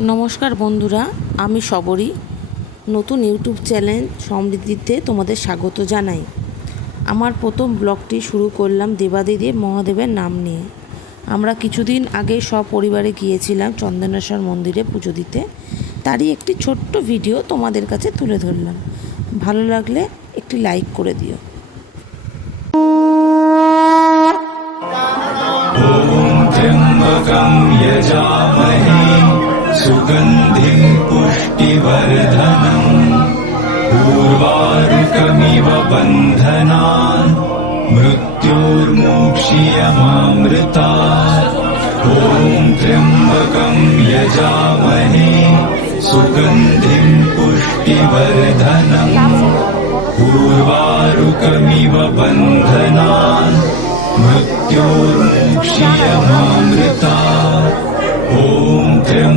নমস্কার বন্ধুরা, আমি সবরী নতুন ইউটিউব চ্যানেল সমৃদ্ধিতে তোমাদের স্বাগত জানাই। আমার প্রথম ব্লগটি শুরু করলাম দেবাদিদেব মহাদেবের নাম নিয়ে। আমরা কিছুদিন আগে সপরিবারে গিয়েছিলাম চন্দনেশ্বর মন্দিরে পুজো দিতে। তারই একটি ছোট্ট ভিডিও তোমাদের কাছে তুলে ধরলাম। ভালো লাগলে একটি লাইক করে দিও। सुगन्धिं पुष्टिवर्धनम् उर्वारुकमिव बन्धनान् मृत्योर्मोक्ष्यमामृतात् ॐ त्र्यम्बकं यजामहे सुगन्धिं पुष्टिवर्धनम् उर्वारुकमिव बन्धनान् मृत्योर्मोक्ष्यमामृतात् ॐ त्र्यम्बकं